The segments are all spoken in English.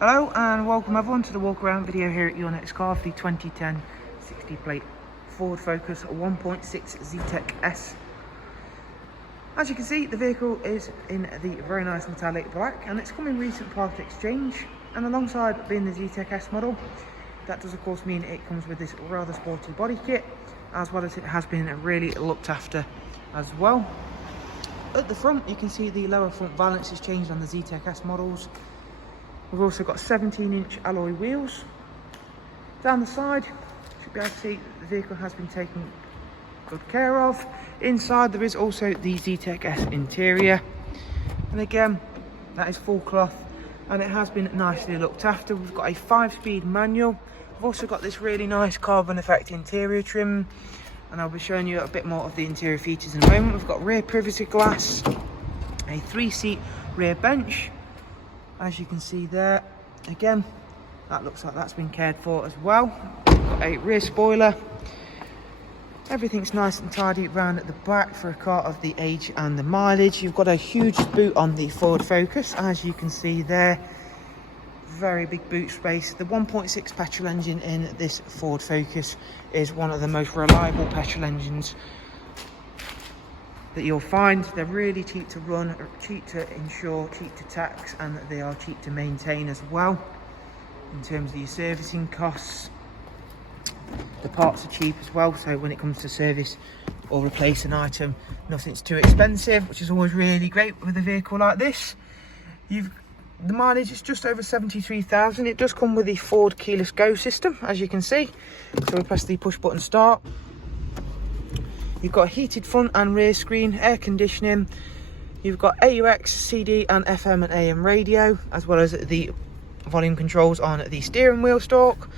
Hello and welcome everyone to the walk around video here at your next car for the 2010 60 plate Ford Focus 1.6 ZETEC S. As you can see, the vehicle is in the very nice metallic black and it's come in recent part exchange, and alongside being the ZETEC S model, that does of course mean it comes with this rather sporty body kit, as well as it has been really looked after as well. At the front you can see the lower front valance has changed on the ZETEC S models. We've also got 17-inch alloy wheels. Down the side, you should be able to see the vehicle has been taken good care of. Inside there is also the ZETEC S interior. And again, that is full cloth and it has been nicely looked after. We've got a 5-speed manual. We've also got this really nice carbon effect interior trim. And I'll be showing you a bit more of the interior features in a moment. We've got rear privacy glass, a 3-seat rear bench. As you can see there, again, that looks like that's been cared for as well. Got a rear spoiler. Everything's nice and tidy around at the back for a car of the age and the mileage. You've got a huge boot on the Ford Focus, as you can see there. Very big boot space. The 1.6 petrol engine in this Ford Focus is one of the most reliable petrol engines that you'll find. They're really cheap to run, cheap to insure, cheap to tax, and they are cheap to maintain as well. In terms of your servicing costs, the parts are cheap as well, so when it comes to service or replace an item, nothing's too expensive, which is always really great with a vehicle like this. The mileage is just over 73,000. It does come with the Ford keyless go system, as you can see. So we press the push button start. You've got a heated front and rear screen, air conditioning. You've got AUX, CD and FM and AM radio, as well as the volume controls on the steering wheel stalk.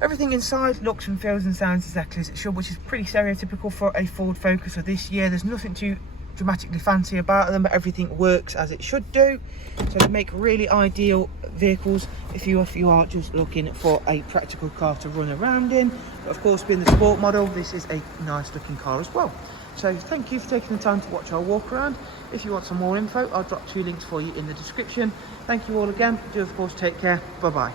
Everything inside looks and feels and sounds exactly as it should, which is pretty stereotypical for a Ford Focus of this year. There's nothing too dramatically fancy about them, but everything works as it should do. So they make really ideal vehicles if you are just looking for a practical car to run around in. But of course, being the sport model, this is a nice looking car as well. So thank you for taking the time to watch our walk around. If you want some more info, I'll drop 2 links for you in the description. Thank you all again. Do of course take care. Bye bye.